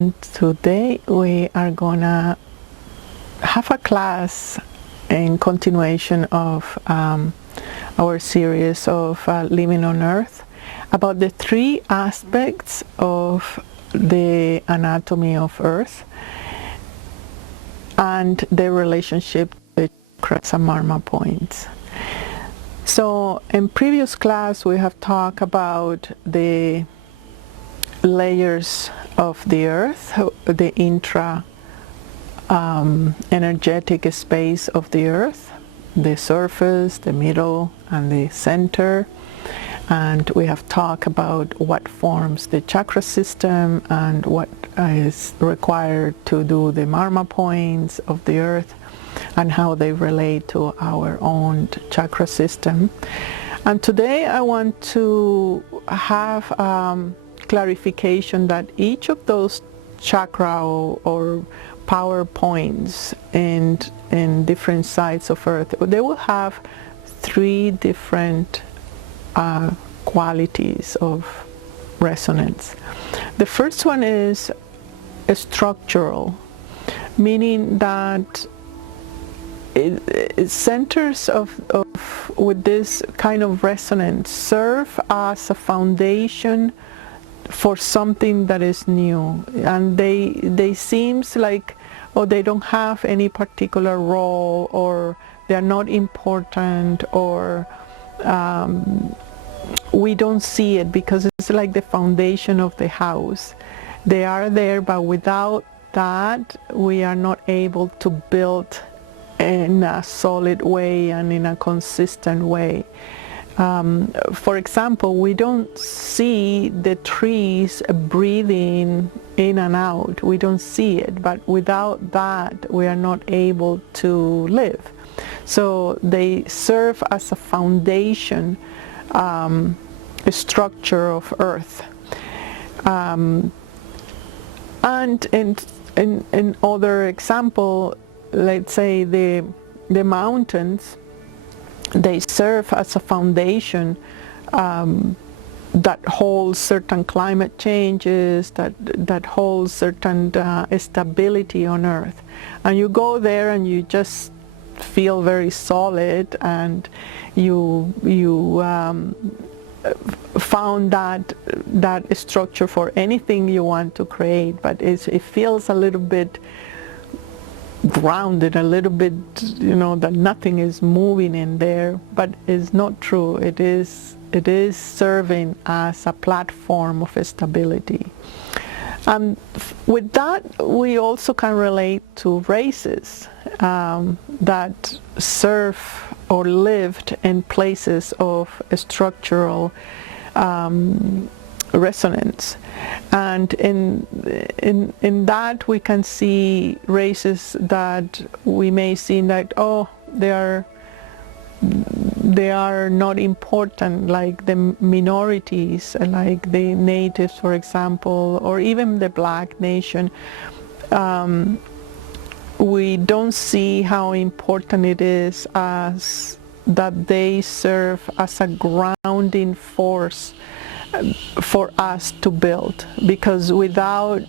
Today we are gonna have a class in continuation of our series of Living on Earth about the three aspects of the anatomy of Earth and their relationship to the chakras and marma points. So in previous class we have talked about the layers of the earth, the energetic space of the earth, the surface, the middle, and the center. And we have talked about what forms the chakra system and what is required to do the marma points of the earth and how they relate to our own chakra system. And today I want to have clarification that each of those chakra or power points in different sides of Earth, they will have three different qualities of resonance. The first one is structural, meaning that centers with this kind of resonance serve as a foundation for something that is new, and they seems like, oh, they don't have any particular role, or they're not important, or we don't see it because it's like the foundation of the house. They are there, but without that we are not able to build in a solid way and in a consistent way. For example, we don't see the trees breathing in and out. We don't see it, but without that we are not able to live. So they serve as a foundation, a structure of Earth. And in other example, let's say the mountains, they serve as a foundation that holds certain climate changes, that holds certain stability on Earth. And you go there and you just feel very solid, and you found that structure for anything you want to create, but it feels a little bit grounded, a little bit, that nothing is moving in there, but it's not true. It is serving as a platform of stability. And with that, we also can relate to races that serve or lived in places of structural resonance, and in that we can see races that we may see that, oh, they are not important, like the minorities, like the natives, for example, or even the black nation. We don't see how important it is as that they serve as a grounding force for us to build, because without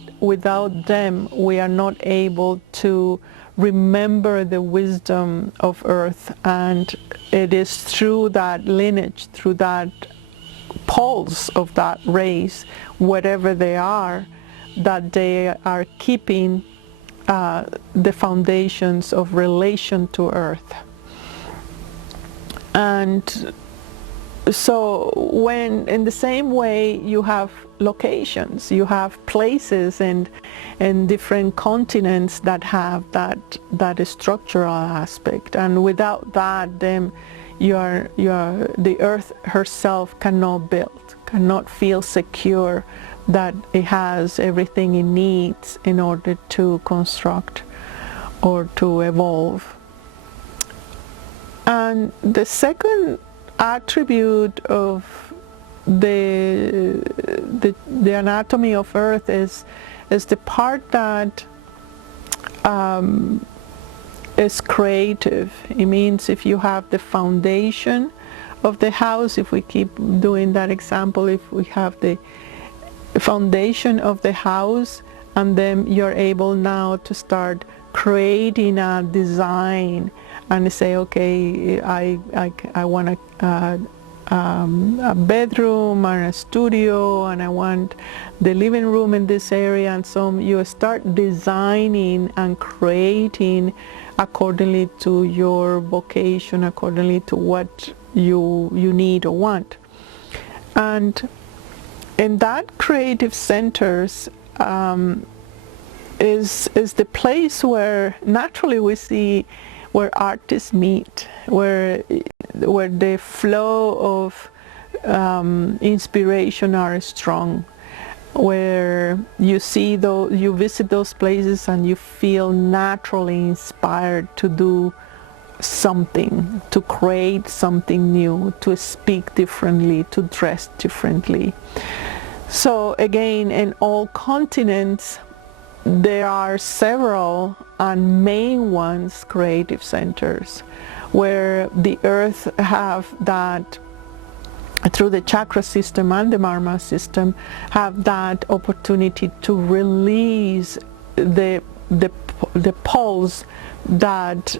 them we are not able to remember the wisdom of Earth. And it is through that lineage, through that pulse of that race, whatever they are, that they are keeping the foundations of relation to Earth. And so when, in the same way, you have locations, you have places and different continents that have that structural aspect, and without that, then the Earth herself cannot build, cannot feel secure that it has everything it needs in order to construct or to evolve. And the second attribute of the anatomy of Earth is the part that is creative. It means if you have the foundation of the house, if we keep doing that example, if we have the foundation of the house and then you're able now to start creating a design and say, okay, I want a bedroom and a studio, and I want the living room in this area, and so you start designing and creating accordingly to your vocation, accordingly to what you need or want. And in that creative centers is the place where naturally we see where artists meet, where the flow of inspiration are strong, where you see you visit those places and you feel naturally inspired to do something, to create something new, to speak differently, to dress differently. So again, in all continents there are several and main ones creative centers where the earth have that, through the chakra system and the marma system, have that opportunity to release the poles that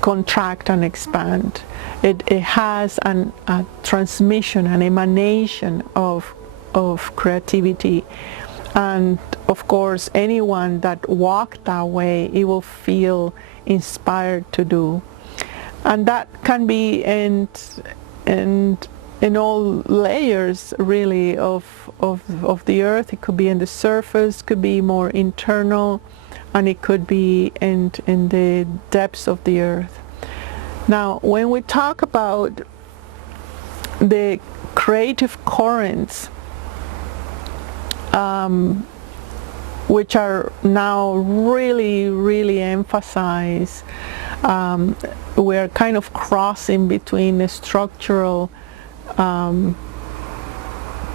contract and expand. It has a transmission, an emanation of creativity. And of course, anyone that walks that way, it will feel inspired to do. And that can be in all layers, really, of the earth. It could be in the surface, could be more internal, and it could be in the depths of the earth. Now, when we talk about the creative currents, which are now really emphasized, we're kind of crossing between the structural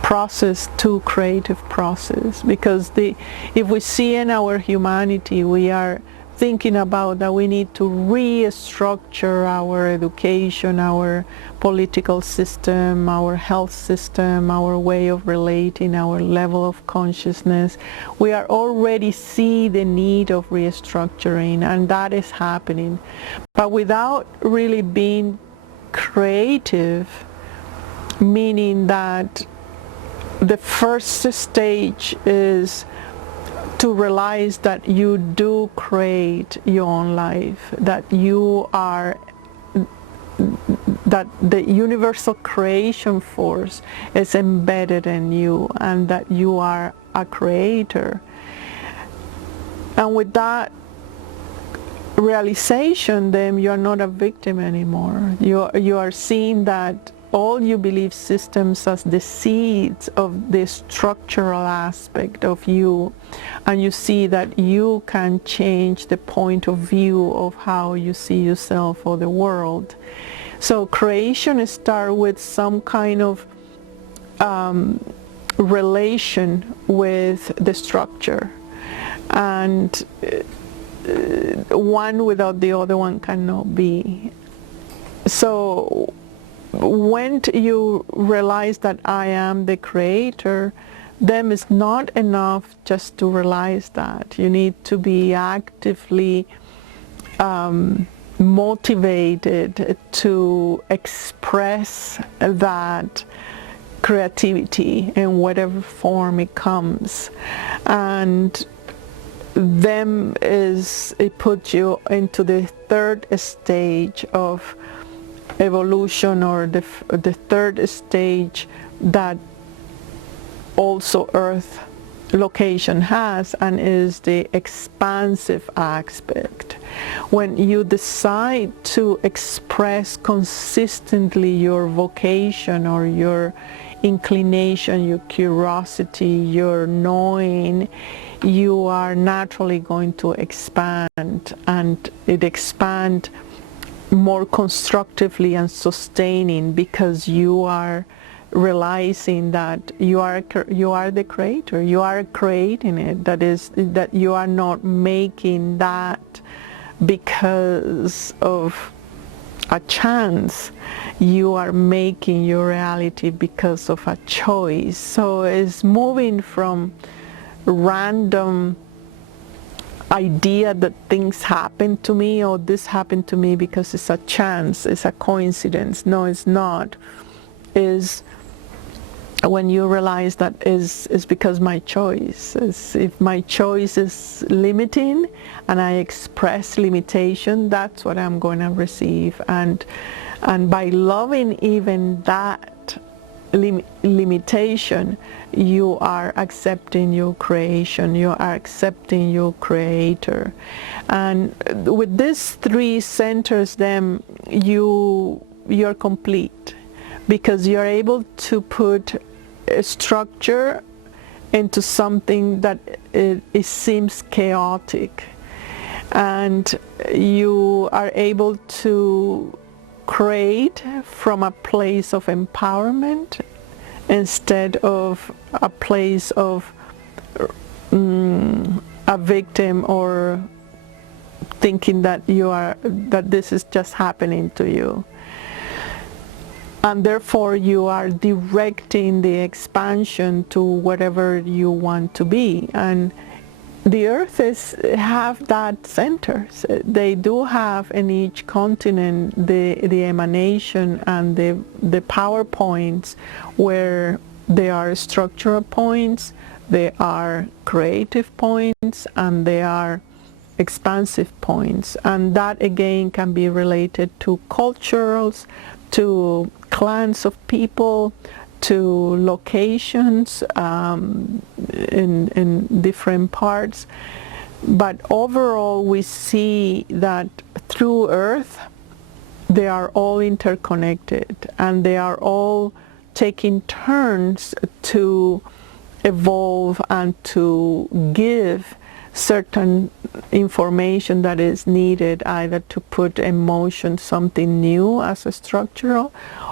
process to creative process, because if we see in our humanity, we are thinking about that we need to restructure our education, our political system, our health system, our way of relating, our level of consciousness. We are already see the need of restructuring, and that is happening. But without really being creative, meaning that the first stage is to realize that you do create your own life, that that the universal creation force is embedded in you, and that you are a creator. And with that realization, then you are not a victim anymore. You are seeing that all you believe systems as the seeds of the structural aspect of you, and you see that you can change the point of view of how you see yourself or the world. So creation starts with some kind of relation with the structure, and one without the other one cannot be. So when you realize that I am the creator, then it's not enough just to realize that. You need to be actively motivated to express that creativity in whatever form it comes. And then it puts you into the third stage of evolution, or the third stage that also Earth location has, and is the expansive aspect. When you decide to express consistently your vocation or your inclination, your curiosity, your knowing, you are naturally going to expand, and it expands more constructively and sustaining, because you are realizing that you are the creator, you are creating it. That is, that you are not making that because of a chance, you are making your reality because of a choice. So it's moving from random idea that things happen to me, or this happened to me because it's a chance, it's a coincidence. No, it's not. Is when you realize that is because my choice. If my choice is limiting and I express limitation, that's what I'm going to receive. And by loving even that limitation, you are accepting your creation, you are accepting your creator. And with these three centers, then you're complete, because you're able to put a structure into something that it seems chaotic, and you are able to create from a place of empowerment instead of a place of a victim, or thinking that that this is just happening to you. And therefore you are directing the expansion to whatever you want to be. And the earth have that centers. They do have in each continent the emanation and the power points, where they are structural points, they are creative points, and they are expansive points. And that again can be related to cultures, to clans of people, to locations in different parts. But overall we see that through Earth they are all interconnected, and they are all taking turns to evolve and to give certain information that is needed, either to put in motion something new as a structural,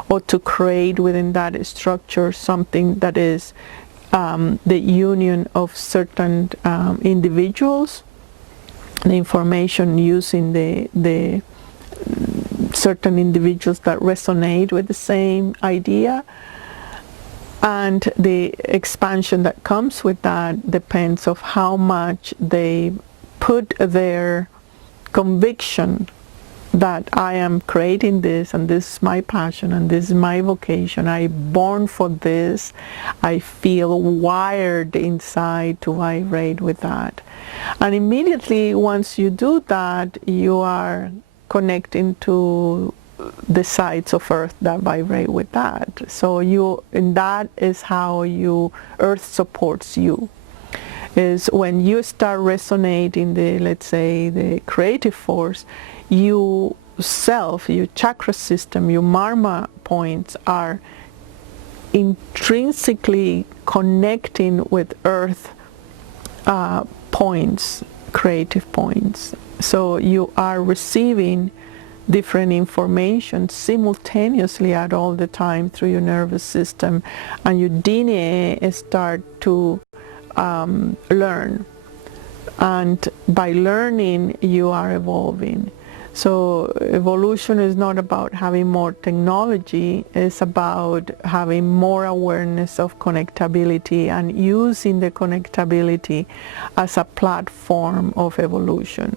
or to create within that structure something that is the union of certain individuals, the information using the certain individuals that resonate with the same idea. And the expansion that comes with that depends on how much they put their conviction that I am creating this, and this is my passion, and this is my vocation. I'm born for this. I feel wired inside to vibrate with that. And immediately once you do that, you are connecting to the sides of Earth that vibrate with that. So and that is how Earth supports you. Is when you start resonating let's say the creative force, your chakra system, your marma points are intrinsically connecting with Earth points, creative points. So you are receiving different information simultaneously at all the time through your nervous system, and your DNA start to learn, and by learning you are evolving. So evolution is not about having more technology, it's about having more awareness of connectability and using the connectability as a platform of evolution.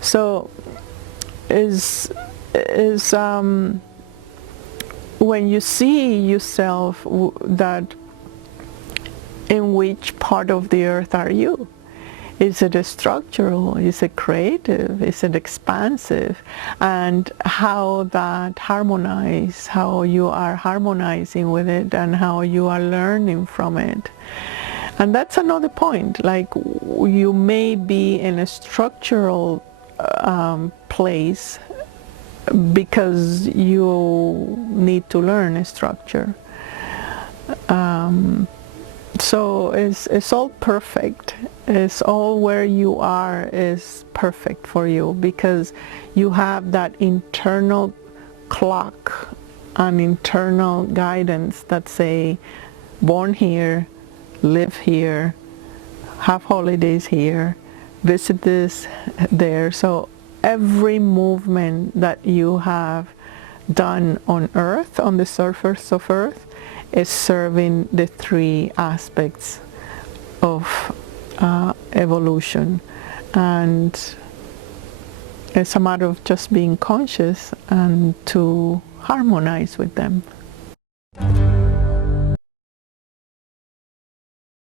So when you see yourself that in which part of the earth are you? Is it a structural? Is it creative? Is it expansive? And how that harmonize, how you are harmonizing with it, and how you are learning from it. And that's another point. Like, you may be in a structural place because you need to learn a structure. So it's all perfect. It's all where you are is perfect for you, because you have that internal clock and internal guidance that say, born here, live here, have holidays here, visit this there. So every movement that you have done on Earth, on the surface of Earth, is serving the three aspects of evolution, and it's a matter of just being conscious and to harmonize with them.